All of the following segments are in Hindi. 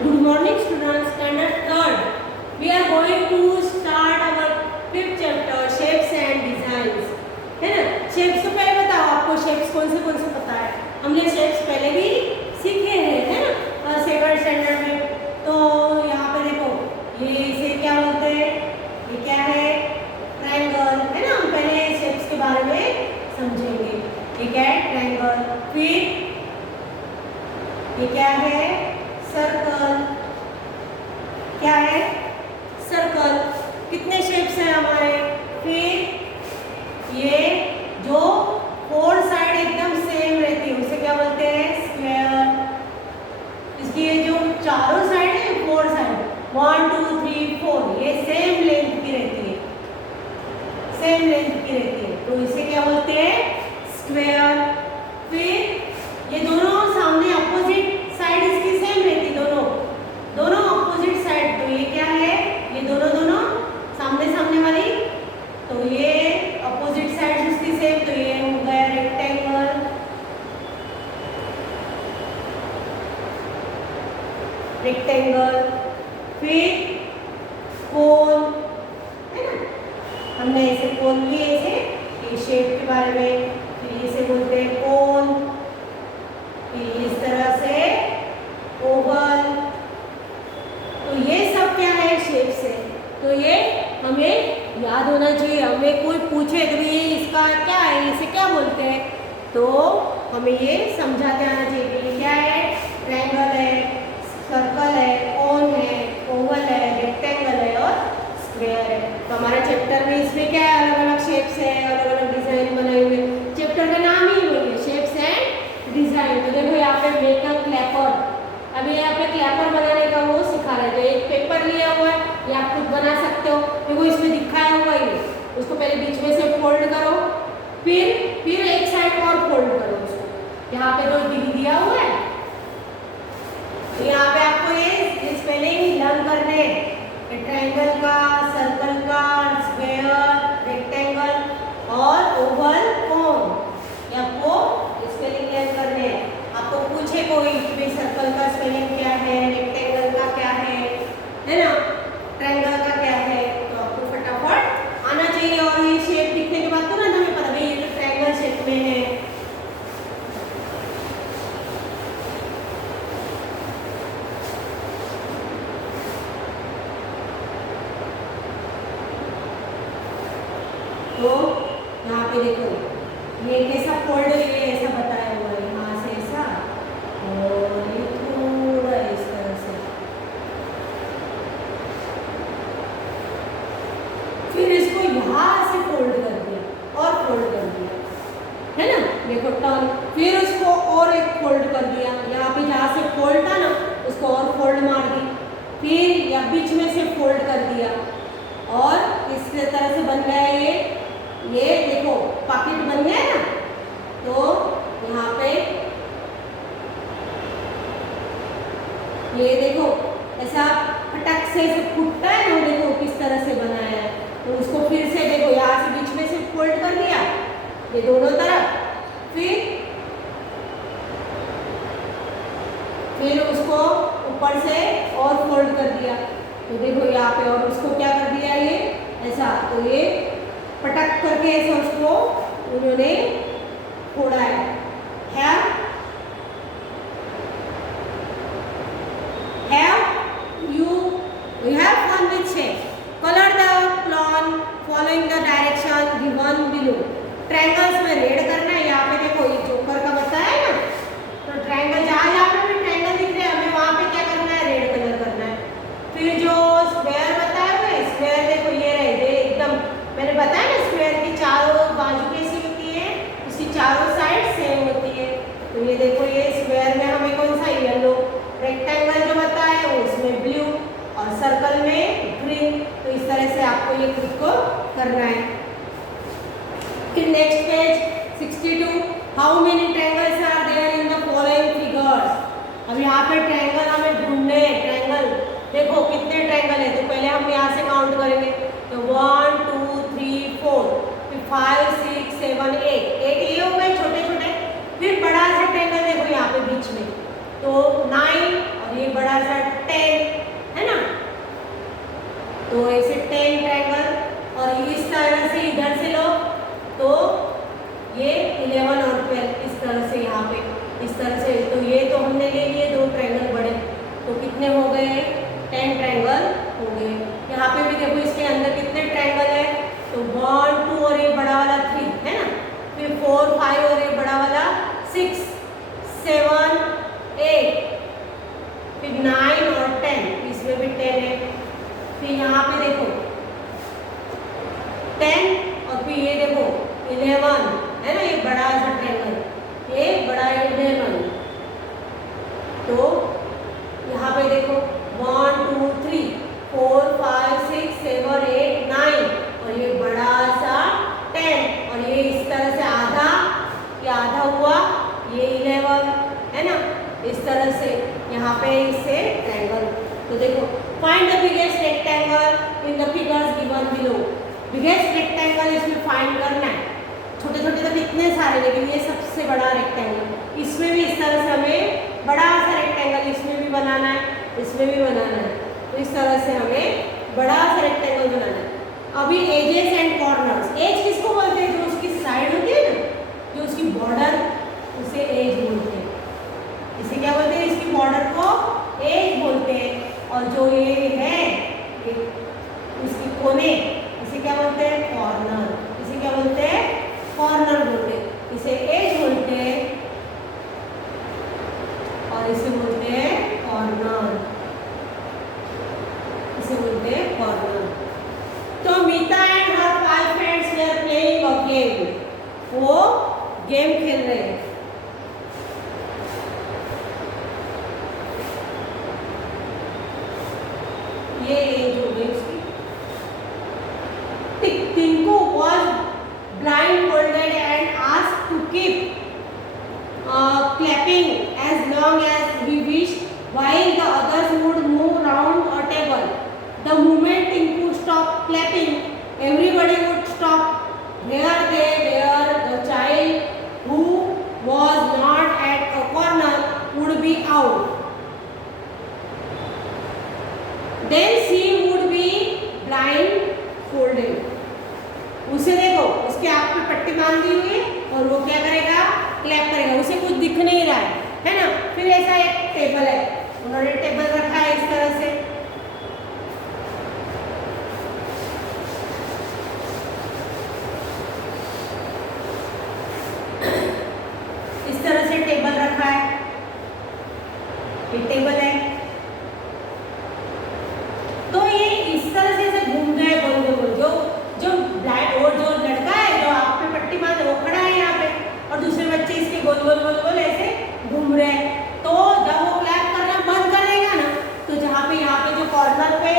Good morning students, standard third. We are going to start our fifth chapter, shapes and designs. है ना? शेप्स तो पहले बताओ आपको शेप्स कौन से पता है? हमने शेप्स पहले भी सीखे हैं, है ना? सेकंड स्टैंडर्ड में। तो यहाँ पे देखो, ये इसे क्या बोलते हैं? ये क्या है? ट्रायंगल, है ना? हम पहले शेप्स के बारे में समझेंगे। ये क्या है? ट्रायंगल। फिर ये क्या है? सर्कल। क्या है? सर्कल। कितने शेप्स हैं हमारे? फिर ये जो फोर साइड एकदम सेम रहती है उसे क्या बोलते हैं? स्क्वायर। इसकी ये जो चारों साइड है, फोर साइड 1 2 3 4 ये सेम लेंथ की रहती है, सेम लेंथ की रहती है, तो इसे क्या बोलते हैं? स्क्वायर। फिर ये दोनों सामने अपोजिट साइड इसकी सेम रहती, दोनों अपोजिट साइड, तो ये क्या है? ये दोनों सामने सामने वाली, तो ये अपोजिट साइड इसकी सेम, तो ये हो गया रेक्टेंगल। रेक्टेंगल। फिर कोन, है ना? हमने इसे कोन लिए, इसे ये शेप के बारे में, फिर इसे बोलते हैं कोन। फिर इस तरह से ओवल। तो ये सब क्या है? शेप से। तो ये हमें याद होना चाहिए। हमें कोई पूछे तो ये इसका क्या है, इसे क्या बोलते हैं, तो हमें ये समझाते आना चाहिए कि ये क्या है? ट्रायंगल है, सर्कल है, कोन है, ओवल है, रेक्टेंगल है और स्क्वायर है। तो हमारा चैप्टर में इसमें क्या है? अलग अलग शेप्स है, अलग अलग डिजाइन बनाए हुए। चैप्टर का नाम ही वही है, शेप्स एंड डिजाइन। तो देखो यहाँ पे मेक अ क्लैपर, अभी यहाँ पे क्लैपर बनाने का वो सिखा रहे थे। एक पेपर लिया हुआ है, ये आप खुद बना सकते हो। देखो इसमें दिखाया हुआ है, उसको पहले बीच में से फोल्ड करो, फिर एक साइड और फोल्ड करो उसको। यहाँ पे जो दिया हुआ है, तो यहाँ पे आपको ये पहले ही लर्न करने हैं, ट्रायंगल का, सर्कल का, स्क्वायर, रेक्टेंगल और ओवल, कोन। ये आपको स्पेलिंग लर्न करने हैं। आपको पूछे कोई कि सर्कल का स्पेलिंग क्या है, रेक्टेंगल का क्या है ना? ट्रायंगल का क्या है, तो आपको फटाफट आना चाहिए। और ये शेप दिखने के बाद तो ना हमें पता भाई ये तो ट्रायंगल शेप में है। तो यहाँ पे देखो ये कैसा फोल्ड, ये ऐसा बताया हुआ है, यहाँ से ऐसा और ये थोड़ा इस तरह से, फिर इसको यहाँ से फोल्ड कर दिया और फोल्ड कर दिया, है ना? देखो टर्न, फिर उसको और एक फोल्ड कर दिया, यहाँ पे जहाँ से फोल्ड था ना उसको और फोल्ड मार दी, फिर या बीच में से फोल्ड कर दिया और इस तरह से बन गया ये देखो पॉकेट बन गया ना। तो यहाँ पे ये देखो ऐसा फटक से फूटता है ना, देखो किस तरह से बनाया है। तो उसको फिर से देखो यहाँ से बीच में से फोल्ड कर दिया ये दोनों तरफ, फिर उसको ऊपर से और फोल्ड कर दिया, तो देखो यहाँ पे, और उसको क्या कर दिया ये ऐसा, तो ये पटक करके ऐसे उसको उन्होंने फोड़ा है। You have fun with shape. Color the plan following the direction given below. Triangles में रेड करना है। यहाँ पे देखो ये जोकर का बताया है ना, तो ट्रायंगल जहाँ पे भी ट्रायंगल दिख रहे हैं हमें वहाँ पे क्या करना है? रेड कलर करना है। फिर जो स्क्वायर बताया हुआ है, स्क्वायर देखो ये रहे एकदम, मैंने बताया ना स्क्वायर की चारों बाजू कैसी होती है, उसकी चारों साइड सेम होती है। तो ये देखो ये स्क्वायर में हमें कौन सा? येलो। रेक्टेंगल जो बताया है उसमें ब्लू और सर्कल में ग्रीन। तो इस तरह से आपको ये खुद को करना है। फिर next page 62, how many triangles are there in the following figures. अब यहाँ पे ट्रायंगल हमें ढूंढने हैं। ट्रायंगल देखो कितने ट्रायंगल है, तो पहले हम यहाँ से काउंट करेंगे, तो 1 2 3 4, फिर 5 6 7 8 ये हो गए छोटे छोटे। फिर बड़ा सा ट्रायंगल देखो यहाँ पे बीच में, तो 9 और ये बड़ा सा 10, है ना। तो ऐसे 10 ट्रायंगल, और इस तरह से इधर से लो तो ये 11 और 12 इस तरह से यहाँ पे इस तरह से। तो ये तो हमने ले लिए 2 ट्रायंगल बड़े, तो कितने हो गए 10 ट्रायंगल हो गए। यहाँ पे भी देखो इसके अंदर कितने ट्रायंगल है, तो 1 2 और ये बड़ा वाला 3 है ना, फिर 4 5 और ये बड़ा वाला 6 7 8, फिर 9 और 10, इसमें भी 10 है। फिर यहाँ पे देखो 10 और फिर ये देखो 11 है ना, ये बड़ा सा ट्रायंगल, ये बड़ा 11। तो यहाँ पे देखो 1 2 3 4 5 6 7 8 9, और ये बड़ा सा 10, और ये इस तरह से आधा, ये आधा हुआ, ये 11 है ना, इस तरह से यहाँ पे इससे ट्रायंगल। तो देखो find the biggest rectangle in the figures given below. Biggest rectangle इसमें फाइंड करना है। छोटे छोटे तो कितने सारे, लेकिन ये सबसे बड़ा रेक्टेंगल, इसमें भी इस तरह से हमें बड़ा सा रेक्टेंगल इसमें भी बनाना है, इसमें भी बनाना है। तो इस तरह से हमें बड़ा सा रेक्टेंगल बनाना है। अभी एजेस एंड कॉर्नर्स, एज किसको बोलते हैं, जो उसकी साइड होती है ना, जो उसकी बॉर्डर, उसे एज बोलते हैं। इसे क्या बोलते हैं, इसकी बॉर्डर को एज बोलते हैं। और जो ये है इसकी कोने, इसे क्या बोलते हैं, कॉर्नर। इसे क्या बोलते हैं, कॉर्नर बोलते हैं। इसे एज बोलते हैं और इसे बोलते हैं कॉर्नर, इसे बोलते हैं कॉर्नर। तो Meeta and her 5 friends were playing a game, वो गेम खेल रहे हैं। ये एज हो गई उसकी। Tinku was blindfolded and asked to keep clapping as long as we wished, while the others would move round a table. The moment Tinku stopped clapping, everybody would stop where they were. The child who was not at a corner would be out. Then she would be blindfolded. उसे देखो, उसके आँख पे पट्टी बांध दी हुई है और वो क्या करेगा, क्लैप करेगा, उसे कुछ दिख नहीं रहा है ना। फिर ऐसा एक टेबल है, उन्होंने टेबल रखा है इस तरह से, इस तरह से टेबल रखा है, ये टेबल है। तो ये इस तरह से घूम रहा है गोल गोल। जो ब्लाइंड और जो लड़का है जो आप पे पट्टी बांधे वो खड़ा है यहाँ पे, और दूसरे बच्चे इसके गोल गोल गोल गोल ऐसे घूम रहे हैं। तो जब वो क्लैप करना बंद कर देगा ना, तो जहाँ पे यहाँ पे जो कॉर्नर पे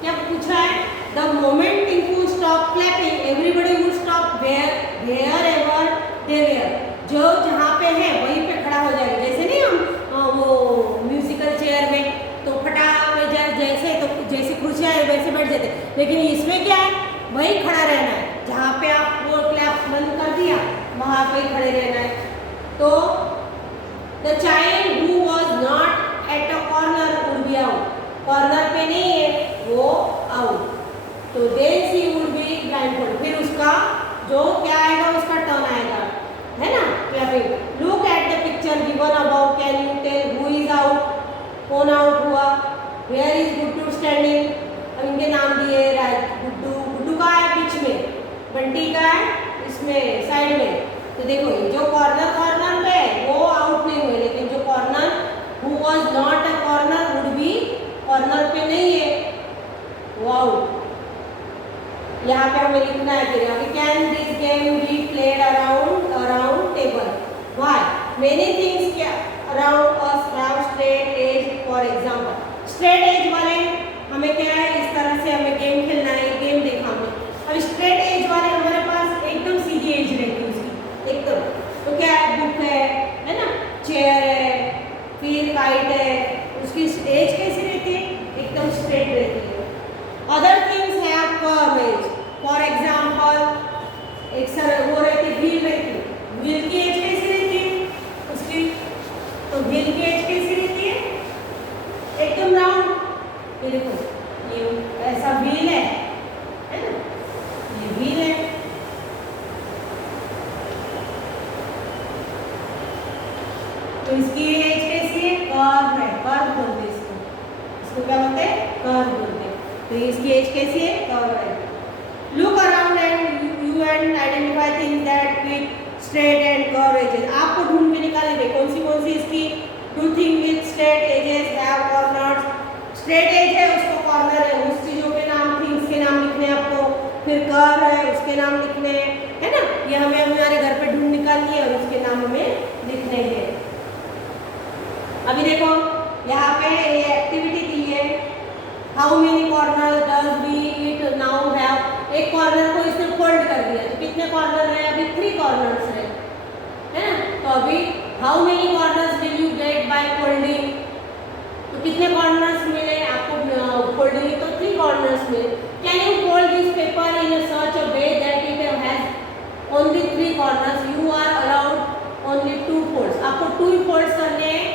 क्या पूछ रहा है, the moment Tinku stop clapping everybody would stop wherever they were. जो जहाँ पे है वहीं पे खड़ा हो जाएगा। जैसे नहीं हम वो म्यूजिकल चेयर में तो फटा जैसे कुर्सियाँ वैसे बैठ जाते, लेकिन इसमें क्या है, वही खड़ा रहना है। जहाँ पे आप वो क्लैप बंद कर दिया वहाँ पे ही खड़े रहना है। तो the child who was not at a corner would be out, corner पे नहीं है वो आउट। तो then she would be blindfold, फिर उसका जो क्या आएगा, उसका टर्न आएगा, है ना, clapping. Look at the picture given about, can you tell who is out, कौन आउट हुआ। वेयर इज गुड्डू स्टैंडिंग, अब इनके नाम दिए, गुड्डू, गुड्डू का है बीच में, बंटी का है इसमें साइड में। तो देखो ये जो कॉर्नर पे है वो आउट नहीं हुए, लेकिन जो corner who was not a corner would B, corner पे नहीं है वो आउट। यहाँ पे हमें लिखना है फिर अभी, can this game be played around table, why many things around us have straight edge. For example straight edge वाले हमें क्या है, इस तरह से हमें गेम खेलना है, गेम देखा हमने। अब स्ट्रेट एज वाले हमारे पास एकदम सीधी एज रहती है उसकी एकदम, तो क्या है, बुक है ना, चेयर है, फिर काइट है, उसकी एज कैसी रहती है, एकदम स्ट्रेट रहती है। Other things have curve edge, for example एक सर वो रहती है, व्हील रहती है, व्हील की एज कैसी रहती है उसकी, तो व्हील की एज कैसी रहती है, एकदम स्ट्रेट रहती है। है ना, तो व्हील की एज कैसी रहती है, एकदम स्ट्रेट रहती है। Other things have curve edge, for example एक सर वो रहती है, व्हील रहती है, व्हील की एज कैसी रहती है, एकदम स्ट्रेट रहती है। ये देखो, ये ऐसा व्हील है ना, ये व्हील है। तो इसकी एज कैसी है? कर्व है, कर्व बोलते हैं इसको। इसको क्या बोलते हैं? कर्व बोलते हैं। तो इसकी एज कैसी है? कर्व है। Look around and you and identify things that with straight and curve edges. आपको ढूंढ के निकालेंगे कौन सी इसकी do thing with straight edges have corners. Straight edge है उसको कॉर्नर है, उस चीजों के नाम, थिंग्स के नाम लिखने हैं आपको। फिर कर्व है उसके नाम लिखने हैं, है ना। ये हमें हमारे घर पे ढूंढ निकालनी है और उसके नाम हमें लिखने हैं। अभी देखो यहाँ पे ये एक्टिविटी दी है, how many corner does we it now have. एक कॉर्नर को इसने फोल्ड कर दिया, तो कितने कॉर्नर है? अभी 3 कॉर्नर्स है ना। तो अभी how many corners will you get by folding, तो कितने कॉर्नर्स मिले आपको फोल्डिंग? तो 3 कॉर्नर्स मिले। Can you fold this paper in such a way that it has only 3 corners, you are allowed only 2 folds. आपको 2 फोल्ड्स करने हैं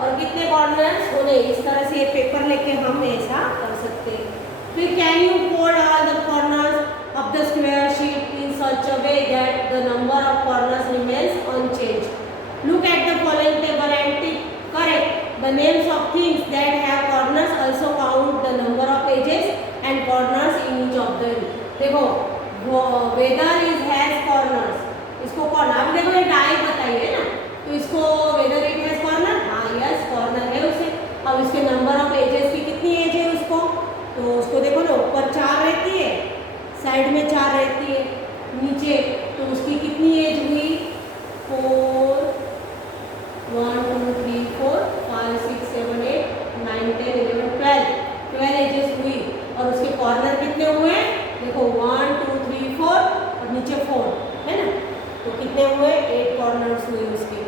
और कितने कॉर्नर्स होने। इस तरह से ये पेपर लेके हम ऐसा कर सकते हैं। फिर can you fold all the corners of the square sheet in such a way that the number of corners remains unchanged. Look at the following table and tick correct the names of things that have corners, also count the number of edges and corners in each of the. देखो वेदर इज हैज कॉर्नर्स, इसको कॉर्नर, अभी देखो ये डाई बताइए ना, तो इसको वेदर इट हैज कॉर्नर, हाँ यस कॉर्नर है उसे। अब इसके नंबर ऑफ एजेस की कितनी एज है उसको, तो उसको देखो ना, ऊपर 4 रहती है, साइड में 4 रहती है, नीचे, तो उसकी कितनी एज हुई? 4 1 2 3 4 5 6 7 8 9 10 11 12 एजेस हुई। और उसके कॉर्नर कितने हुए? देखो 1 2 3 4 और नीचे 4 है ना, तो कितने हुए? 8 कॉर्नर्स हुए उसके।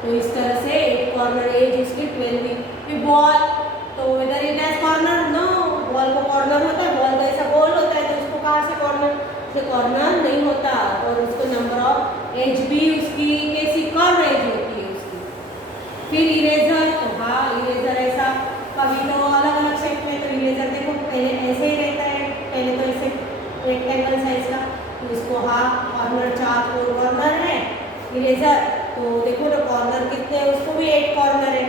तो इस तरह से 8 कॉर्नर एज इसकी 12 हुई। फिर बॉल, तो whether it has corner, no, ball को कॉर्नर होता है, बॉल का ऐसा गोल होता है, तो उसको कहाँ से कॉर्नर से कॉर्नर नहीं होता। और उसको नंबर ऑफ एज भी उसकी कैसी कर्व एज होती है उसकी। फिर इरेजर, तो हाँ इरेजर ऐसा कभी तो अलग अलग शेप में, तो इरेजर देखो पहले ऐसे ही रहता है, पहले तो ऐसे रेक्टेंगल साइज का, तो इसको हाँ कॉर्नर 4 कॉर्नर है इरेजर। तो देखो ना कॉर्नर कितने हैं, उसको भी 8 कॉर्नर है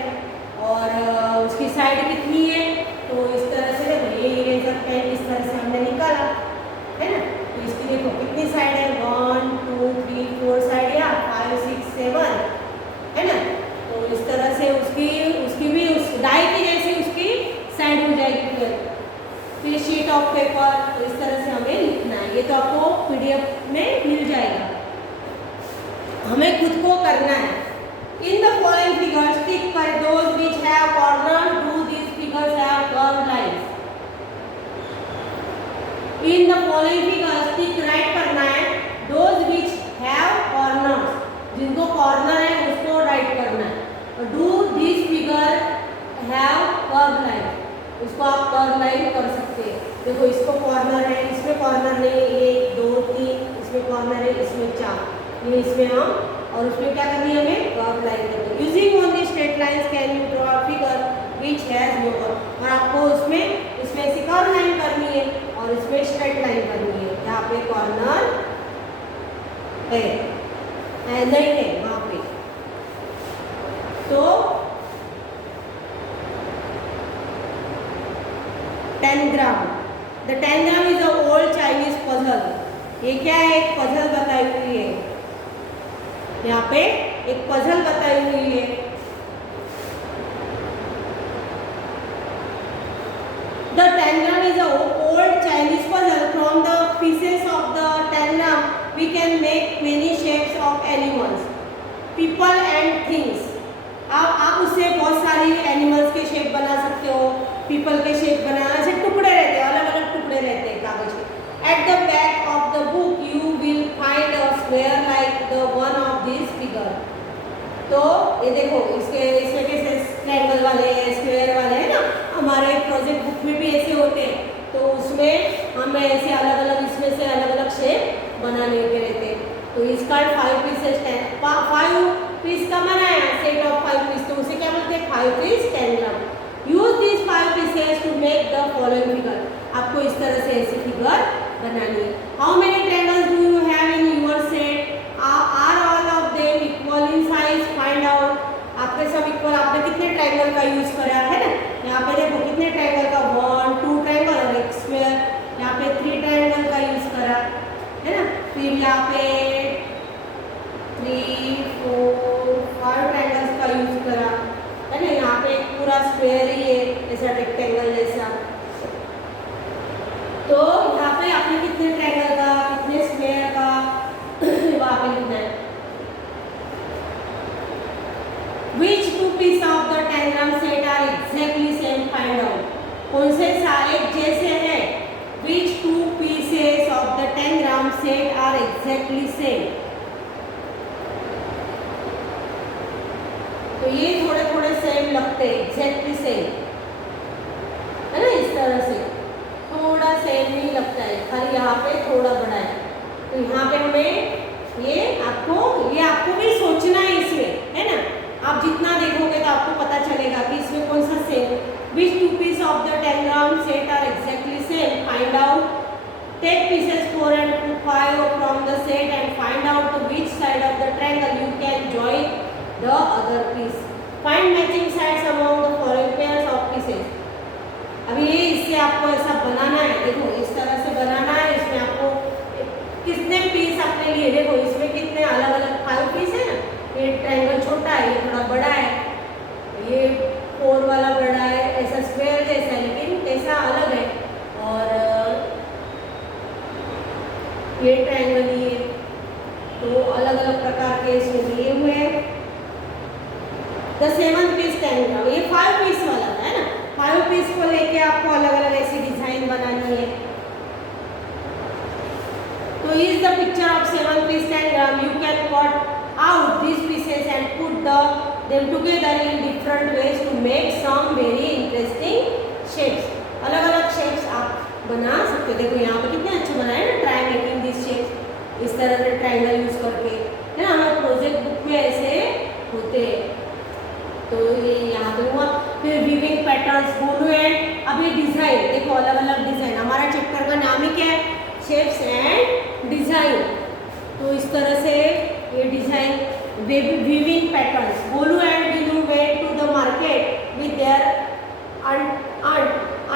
और उसकी साइड कितनी है। तो इस तरह से देखो ये इरेजर पेन इस तरह से हमने निकाला है ना। तो इसकी देखो कितनी साइड है, 1 2 3 4 साइड या 5 6 7 है ना। तो इस तरह से उसकी भी उस डाई की जैसी उसकी साइड हो जाएगी। फिर शीट ऑफ पेपर, तो इस तरह से हमें लिखना है। ये तो आपको PDF में मिल जाएगा, हमें खुद को करना है। इन द फॉलोइंग फिगर्स टिक कर those which have corner, do this figures have curve lines. In the following figures tick right करना है, दोज विच हैव कॉर्नर्स, जिनको कॉर्नर है उसको राइट करना है। और do this figure have curve line, उसको आप कर्व लाइन कर सकते हैं। देखो इसको कॉर्नर है, इसमें कॉर्नर नहीं है, 1 2 3, इसमें कॉर्नर है, इसमें 4, ये इसमें हम, और उसमें क्या करनी है हमें? कर्व लाइन करनी है। Using only straight lines can you draw a figure which has no curve. और आपको इसमें से कर्व लाइन करनी है और इसमें स्ट्रेट लाइन करनी है। यहाँ पे कॉर्नर है नहीं है वहाँ पे। तो 10 gram, the 10 gram is a old Chinese puzzle. ये क्या है? एक पजल बताई हुई है, यहाँ पे एक पजल बताई हुई है। The 10 gram is a old Chinese puzzle. From the pieces of the 10 gram, we can make many shapes of animals, people and things. आप उससे बहुत सारी एनिमल्स के शेप बना सकते हो, पीपल के शेप बना, ऐसे टुकड़े रहते हैं, अलग अलग टुकड़े रहते हैं कागज के। At the back of the book, you will find a square like the one of this figure. तो ये देखो इसमें कैसे ट्रायंगल वाले स्क्वायर वाले हैं ना, हमारे प्रोजेक्ट बुक में भी ऐसे होते हैं। तो उसमें हमें ऐसे अलग अलग इसमें से अलग अलग शेप बनाने के रहते हैं। तो इसका 5 पीसेस 5 पीस का बनाया सेट ऑफ 5 पीस, तो उसे क्या बोलते हैं? 5 piece 10 gram. Use this 5 piece pieces to make the following figure. आपको इस तरह से ऐसी फिगर बनानी है. How many triangles do you have in your set? Are all of them equal in size? Find out. आपके सब इक्वल. आपने कितने ट्रायंगल का यूज करा है ना. यहाँ पे देखो कितने ट्रायंगल का 1 2 ट्रायंगल और एक स्क्वायर. यहाँ पे 3 ट्रायंगल का यूज करा है ना. फिर यहाँ पे 3 4 5 ट्रायंगल्स का यूज करा है ना. यहाँ पे एक पूरा स्क्वायर ही है ऐसा रेक्टेंगल जैसा. तो यहाँ पे आपने कितने ट्रायंगल का कितने स्क्वायर का वहाँ पे लिखना है. Which two pieces of the tangram set are exactly same? Find out. कौन से सारे जैसे हैं? Which two pieces of the tangram set are exactly same? तो ये थोड़े थोड़े सेम लगते हैं, एग्जैक्टली सेम है ना. इस तरह से थोड़ा सेम नहीं लगता है, खाली यहाँ पे थोड़ा बड़ा है. तो यहाँ पे हमें ये आपको भी सोचना है इसमें है ना. आप जितना देखोगे तो आपको पता चलेगा कि इसमें कौन सा same. Which two pieces of the tangram set are exactly same? Find out. Take pieces 4 and 5 from the set and find out to which side of the triangle you can join the other piece. Find matching sides among the following pairs of pieces. अभी ये इससे आपको ऐसा बनाना है. देखो इस तरह से बनाना है. इसमें आपको कितने पीस आपने लिए. देखो इसमें कितने अलग अलग 5 पीस है ना. ये ट्रायंगल छोटा है, ये थोड़ा बड़ा है, ये 4 वाला बड़ा है, ऐसा स्क्वायर जैसा है लेकिन कैसा अलग है. और ये ट्रायंगल लिए तो अलग अलग प्रकार के इसमें लिए हुए हैं. द 7th पीस ट्रायंगल ये 5 पीस वाला था है ना. 5 पीस को लेके आपको अलग अलग ऐसी डिजाइन बनानी है. तो is the picture of 7th piece triangle. You can cut out these pieces and put them together in different ways to make some very interesting shapes. अलग अलग शेप्स आप बना सकते हो. देखो यहाँ पे कितने अच्छे बनाए ना. ट्राई मेकिंग दिस शेप्स इस तरह से ट्रायंगल यूज करके है ना. हमारे प्रोजेक्ट बुक में ऐसे होते हैं. तो ये यहाँ पे हुआ. फिर वीविंग पैटर्न्स बोलो एंड अभी डिजाइन. देखो अलग अलग डिजाइन. हमारा चैप्टर का नाम ही क्या है? Shapes and design. तो इस तरह से ये design weaving patterns. Bolu and Binu went to the market with their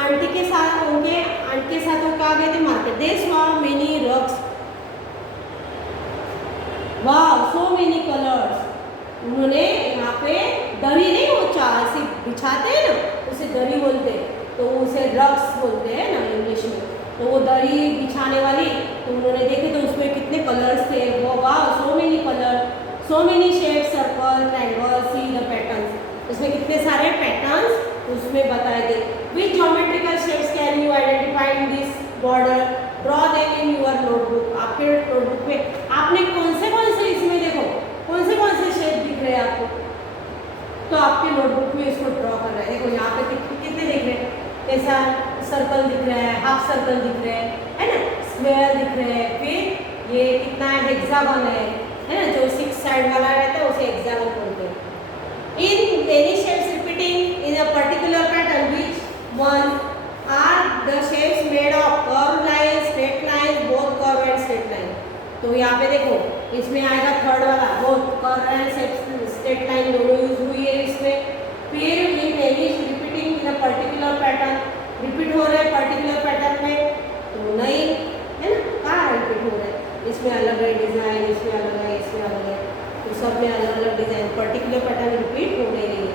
aunty के साथ. उनके आंटी के साथ वो क्या गए थे market. They saw many rugs. वाह सो मेनी कलर्स. उन्होंने यहाँ पे दरी नहीं वो ऐसे बिछाते हैं ना उसे दरी बोलते हैं. तो उसे रग्स बोलते हैं ना इंग्लिश में. तो वो दरी बिछाने वाली. तो उन्होंने देखे तो उसमें कितने कलर्स थे. वो वाह so many colour so many shapes circle triangle. See the patterns. उसमें कितने सारे पैटर्न्स उसमें बताए थे. Which geometrical shapes can you identify in this border. Draw them in your notebook. आपके नोटबुक में आपने कौन से इसमें देखो कौन से शेप दिख रहे हैं आपको. तो आपके नोटबुक में इसको ड्रॉ करना है. देखो यहाँ पे कितने दिख रहे हैं. ऐसा सर्कल दिख रहा है, हाफ सर्कल दिख रहे हैं है ना, स्क्वायर दिख रहे हैं. फिर ये कितना है हेक्सागन है ना. जो 6 साइड वाला रहता है उसे हेक्सागन बोलते हैं. In any shapes repeating in a particular pattern which one are the shapes made of curve line straight line both curve and straight line. तो यहाँ पे देखो इसमें आएगा थर्ड वाला both curve and straight line दोनों यूज हुई है इसमें. फिर in any repeating in a particular pattern. Repeat हो रहा है पर्टिकुलर पैटर्न में तो नहीं है ना. कहाँ रिपीट हो रहा है. इसमें अलग है डिज़ाइन, इसमें अलग है, इसमें अलग है. तो सब में अलग अलग डिज़ाइन. पर्टिकुलर पैटर्न रिपीट हो नहीं रही है.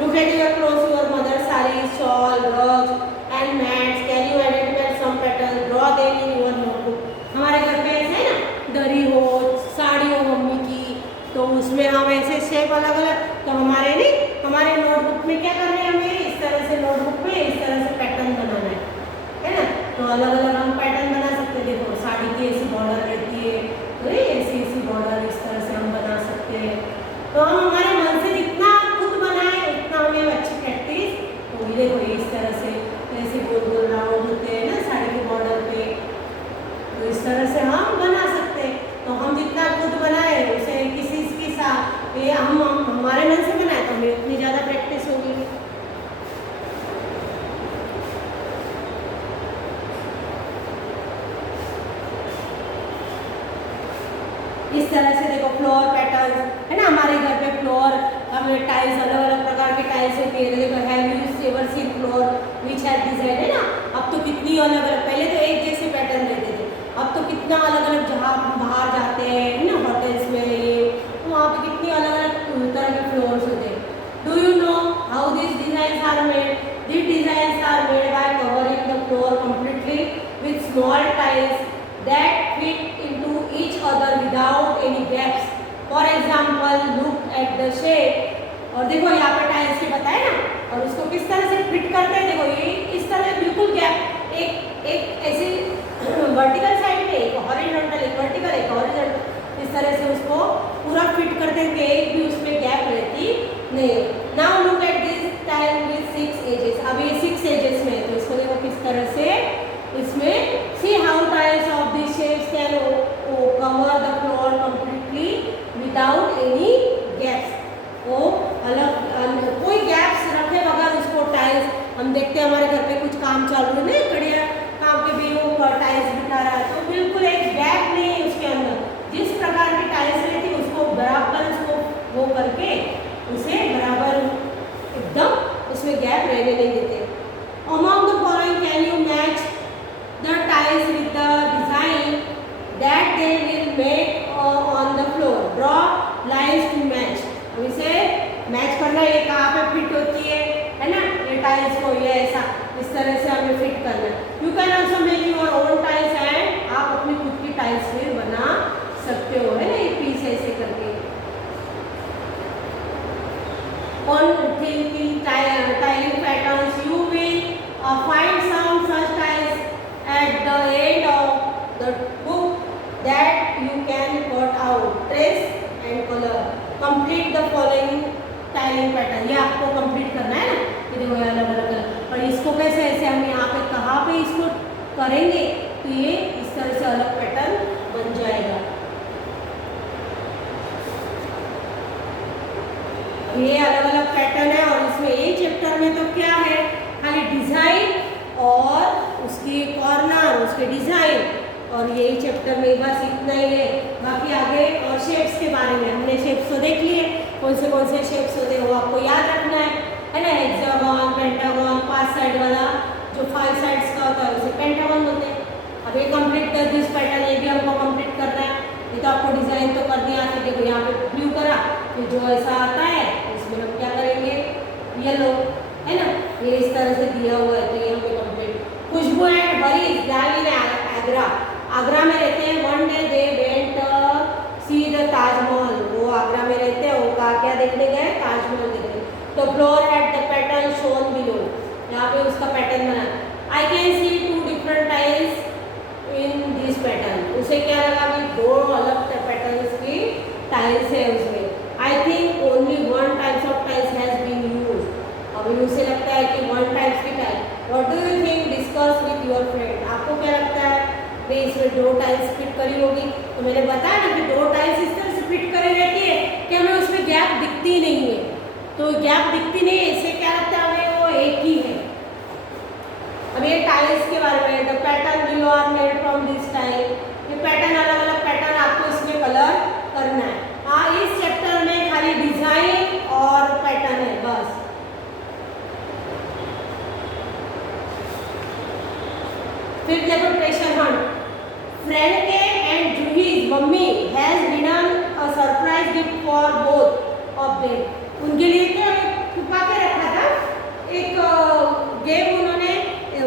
Look at your clothes your mother sari shawl rugs and mats. Can you identify some pattern. Draw them in your notebook. हमारे घर पे ऐसे है ना दरी हो साड़ी हो मम्मी की. तो उसमें हम ऐसे शेप अलग अलग. तो हमारे नोटबुक में क्या करना है. हमें इस तरह से नोटबुक में इस तरह से पैटर्न बनाना है ना. तो अलग अलग हम पैटर्न बना सकते हैं. देखो साड़ी की ऐसी बॉर्डर रहती है तो ये ऐसी बॉर्डर इस तरह से हम बना सकते हैं. तो हम हमारे मन से जितना खुद बनाए उतना हमें अच्छी प्रैक्टिस होगी. देखो ये इस तरह से ऐसे गोल गोल राउंड होते हैं ना साड़ी के बॉर्डर पे. तो इस तरह से हम बना सकते हैं. तो हम जितना खुद बनाए उसे किसी के साथ ये हम हमारे तरह से देखो फ्लोर पैटर्न है ना, हमारे घर पे फ्लोर हमें टाइल्स अलग अलग प्रकार की टाइल्स होती है। देखो have you ever seen floor which have design, है ना। अब तो कितनी अलग अलग, पहले तो एक जैसे पैटर्न रहते थे, अब तो कितना अलग अलग, जहाँ हम बाहर जाते हैं है ना होटल्स में, ये तो वहाँ पे कितनी अलग अलग तरह के फ्लोर्स होते हैं। Do you know how this designs are made? These designs are made by covering the floor completely with small tiles that fit into each other without any gaps. For example, look at the shape. और देखो यहाँ पे टाइल्स के बताए ना, और उसको किस तरह से फिट करते हैं। देखो ये इस तरह बिल्कुल गैप, एक ऐसी वर्टिकल साइड में, एक हॉरिजॉन्टल, एक वर्टिकल, एक हॉरिजॉन्टल, इस तरह से उसको पूरा फिट कर देंगे, एक भी उसमें गैप रहती नहीं। Now look at this tile with 6 edges. अब ये 6 एजेस में, तो इसको देखो किस तरह से इसमें, see how tiles of this shapes can cover the floor completely without any gaps. वो अलग कोई गैप्स रखे बगैर उसको टाइल्स, हम देखते हैं हमारे घर पे कुछ काम चालू है, कड़िया काम के भी वो टाइल्स बिठा रहा है, तो बिल्कुल एक गैप नहीं है उसके अंदर। जिस प्रकार की टाइल्स रहती है उसको बराबर उसको वो करके उसे बराबर एकदम उसमें गैप रहने नहीं देते। Among the following can you match the tiles with the design that they will make on the floor, draw lines to match. अब इसे मैच करना, ये कहाँ पे फिट होती है ना, ये टाइल्स को ये ऐसा इस तरह से हमें फिट करना है। You can also make your own tiles and आप अपनी खुद की टाइल्स भी बना सकते हो, है ना, ये पीस ऐसे करके। On tiling patterns, you will find some such tiles at the end of the book that you can cut out, trace and color. Complete the following tiling pattern. ये आपको complete करना है ना, ये देखो अलग अलग, और इसको कैसे ऐसे हम यहाँ पे कहाँ पे इसको करेंगे, तो ये इस तरह से अलग पैटर्न बन जाएगा। ये अलग अलग पैटर्न है, और इसमें ये चैप्टर में तो क्या है, खाली डिजाइन और उसकी कॉर्नर, उसके डिजाइन, और यही चैप्टर में बस इतना ही है। बाकी आगे और शेप्स के बारे में हमने शेप्स तो देख लिए, कौन से शेप्स होते हैं वो आपको याद रखना है ना। हेक्सागन, पेंटागन, 5 साइड वाला जो 5 साइड्स का होता है उसे पेंटागन बोलते हैं। अब ये कंप्लीट कर दिस पैटर्न, ये भी हमको कंप्लीट करना है। ये तो आपको डिजाइन तो कर दिया, देखो यहाँ पे ब्लू करा, तो जो ऐसा आता है इसमें हम क्या करेंगे, येलो, है ना, ये इस तरह से दिया हुआ है, तो ये हमें complete. Khushboo and Harish live in Agra, Agra में रहते हैं। One day they went see the Taj Mahal, वो आगरा में रहते हैं, वो क्या देखने गए, ताजमहल देखने। तो floor had the pattern shown below, यहाँ पे उसका पैटर्न बना। I can see 2 different tiles in this pattern, उसे क्या लगा कि 2 अलग पैटर्न्स की टाइल्स है उसमें। I think only 1 types of tiles has been use, अभी उसे लगता है कि 1 टाइप्स की tile. What do you think, discuss with your friend, आपको क्या लगता है भाई इसमें 2 टाइल्स फिट करी होगी, तो मैंने बताया ना कि 2 टाइल्स इस तरह से फिट करी रहती है कि हमें उसमें गैप दिखती नहीं है, तो गैप दिखती नहीं है, इससे क्या लगता है हमें वो एक ही है। अब ये टाइल्स के बारे में, the pattern below are made from this tile, ये पैटर्न अलग अलग पैटर्न आपको इसमें कलर करना है। हाँ, इस चैप्टर में खाली डिजाइन और पैटर्न है बस। फिर देखो ट्रेजर हंट, फ्रेंड के and Juhi's mummy has written a surprise gift for both of them, उनके लिए क्या छुपा के रखा था एक गेम,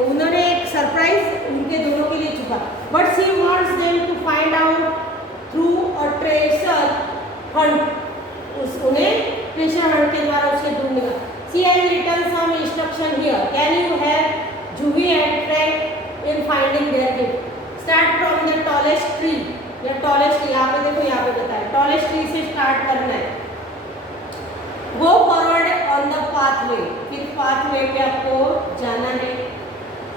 उन्होंने एक सरप्राइज उनके दोनों के लिए छुपा, but she wants them to find out through a treasure hunt, उन्हें ट्रेजर हंट के द्वारा उसे ढूंढेगा। She has written some instruction here, can you help Juhi and friend in finding their gift, start from the tallest tree, या टॉलेस्ट, यहाँ पे देखो यहाँ पे बताया टॉलेस्ट ट्री से स्टार्ट करना है। Go forward on the pathway, फिर पाथवे पे आपको जाना है।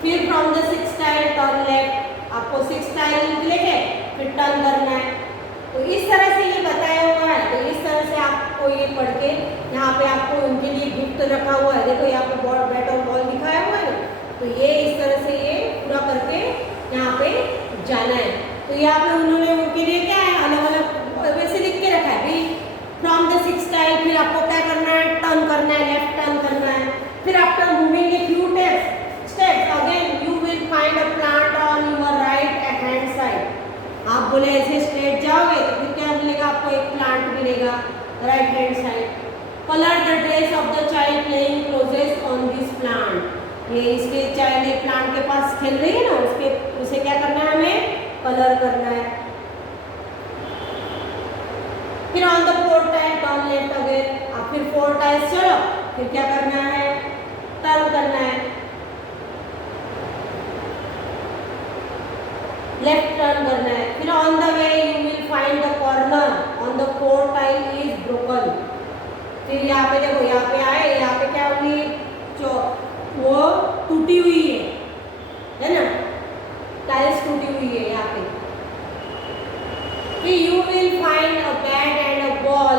फिर from the 6th tile turn left, आपको 6th टाइल निकलेंगे फिर टर्न करना है। तो इस तरह से ये बताया हुआ है, तो इस तरह से आपको ये पढ़ के यहाँ पे आपको उनके लिए गिफ्ट रखा हुआ है, देखो यहाँ पे बॉल, बैट और बॉल दिखाया हुआ है ना, तो ये इस तरह से ये पूरा करके यहाँ पे जाना है। तो यहाँ पे उन्होंने उनके लिए क्या है, अलग अलग वैसे लिख के रखा है भाई फ्रॉम द 6 टाइल, फिर आपको क्या करना है, टर्न करना है, लेफ्ट टर्न करना है, फिर after moving a few steps again you will find a plant on your right hand side. आप बोले ऐसे स्ट्रेट जाओगे तो फिर क्या मिलेगा आपको, एक प्लांट मिलेगा right hand side. Colour the dress of the child playing closest on this plant. ये इसके चाइल्ड एक प्लांट के पास खेल रही है ना, उसके उसे क्या करना है, हमें कलर करना है। फिर on the 4 tile turn left again. अब फिर 4 टाइल्स चलो, फिर क्या करना है, टर्न करना है, लेफ्ट टर्न करना है। फिर on the way you will find the corner on the 4 tile is broken. फिर यहाँ पे देखो, यहाँ पे आए, यहाँ पे क्या हुई, जो वो टूटी हुई है ना, टाइल्स टूटी हुई है यहाँ पे। फिर you will find a bat and a ball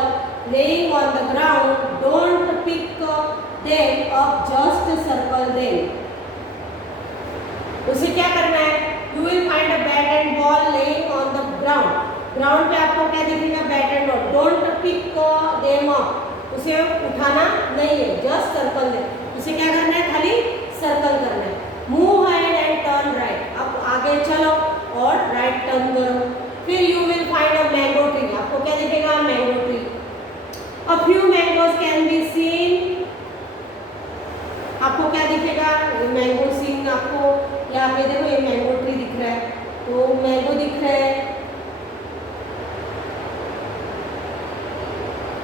laying on the ground, don't pick them up, just circle them. उसे क्या करना है, you will find a bat and ball laying on the ground. Ground पे आपको क्या दिखेगा, bat and ball. Don't pick them up, उसे उठाना नहीं है, जस्ट सर्कल दे। उसे क्या करना है, खाली सर्कल करना है। Move head and turn right. अब आगे चलो और राइट टर्न करो। फिर you will find a mango tree. आपको क्या दिखेगा, mango tree. A few mangoes can be seen. आपको क्या दिखेगा, मैंगो सीन। आपको यहाँ पे देखो, ये मैंगो ट्री दिख रहा है, तो मैंगो दिख रहा है।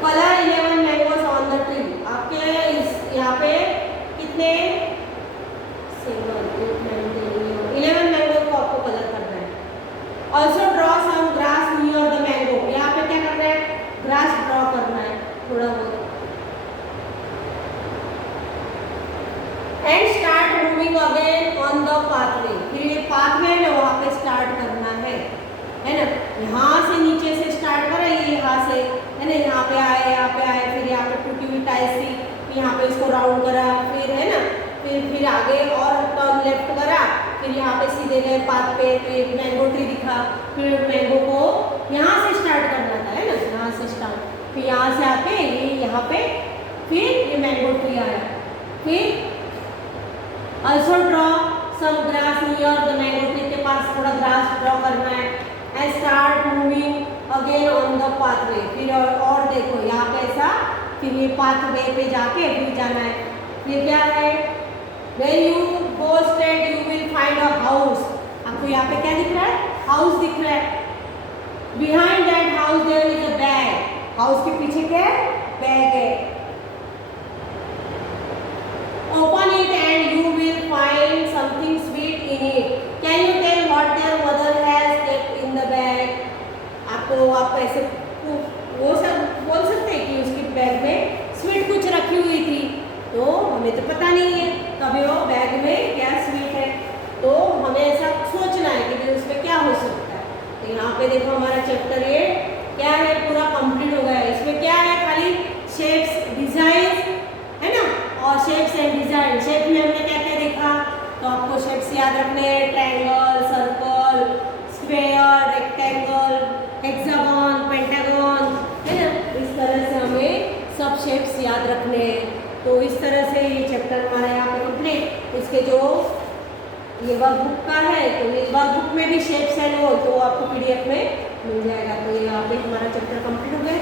Colour 11 mangoes on the tree. आपके इस यहाँ पे कितने, 11 मैंगो को आपको कलर करना है। Also draw some grass near the mango. यहाँ पे क्या करना है, ग्रास ड्रॉ करना है थोड़ा बहुत। And start moving again on the pathway. फिर ये पाथवे है ना, वहाँ पे स्टार्ट करना है ना। यहाँ से नीचे से स्टार्ट करा, ये यहाँ से है ना, यहाँ पे आए, यहाँ पे आए, फिर यहाँ पे टूटी हुई टाइल्स थी, यहाँ पे इसको राउंड करा, फिर है ना, फिर आगे और टर्न लेफ्ट करा, फिर यहाँ पे सीधे गए पाथ पे, तो एक मैंगो ट्री दिखा। फिर मैंगो को यहाँ से स्टार्ट करना था, है ना, यहाँ से स्टार्ट, फिर यहाँ से आके ये यहाँ पे, फिर ये मैंगो ट्री आया। फिर also draw some grass near the mango tree, के पास थोड़ा ग्रास ड्रॉ करना है। And start moving again on the pathway. फिर और देखो यहाँ पे ऐसा, फिर ये पाथवे पे जाके फिर जाना है। ये क्या है, when you go straight you will find a house। आपको यहाँ पे क्या दिख रहा है, हाउस दिख रहा है। behind that house there is a bag। House के पीछे क्या है, बैग है। open it and you will find something sweet in it। can you tell what their mother has kept in the bag। आपको आप ऐसे वो सब बोल सकते हैं कि उसकी बैग में स्वीट कुछ रखी हुई थी, तो हमें तो पता नहीं है कभी वो बैग में क्या स्वीट है, तो हमें ऐसा सोचना है कि उसमें क्या हो सकता है। तो यहाँ पे देखो हमारा चैप्टर ये क्या है, पूरा कंप्लीट हो गया है। इसमें क्या है, खाली शेप्स डिजाइन है ना, और शेप्स एंड डिजाइन। शेप में हमने क्या क्या देखा, तो आपको शेप्स याद रखने हैं, triangle, circle, square, rectangle, hexagon, pentagon, है ना। इस तरह से हमें सब शेप्स याद रखने हैं। तो इस तरह से ये चैप्टर हमारा यहाँ पे कंप्लीट। इसके जो ये वर्कबुक का है, तो ये वर्कबुक में भी शेप्स एंड वो तो आपको PDF में मिल जाएगा। तो ये यहाँ पे हमारा चैप्टर कंप्लीट हो गया।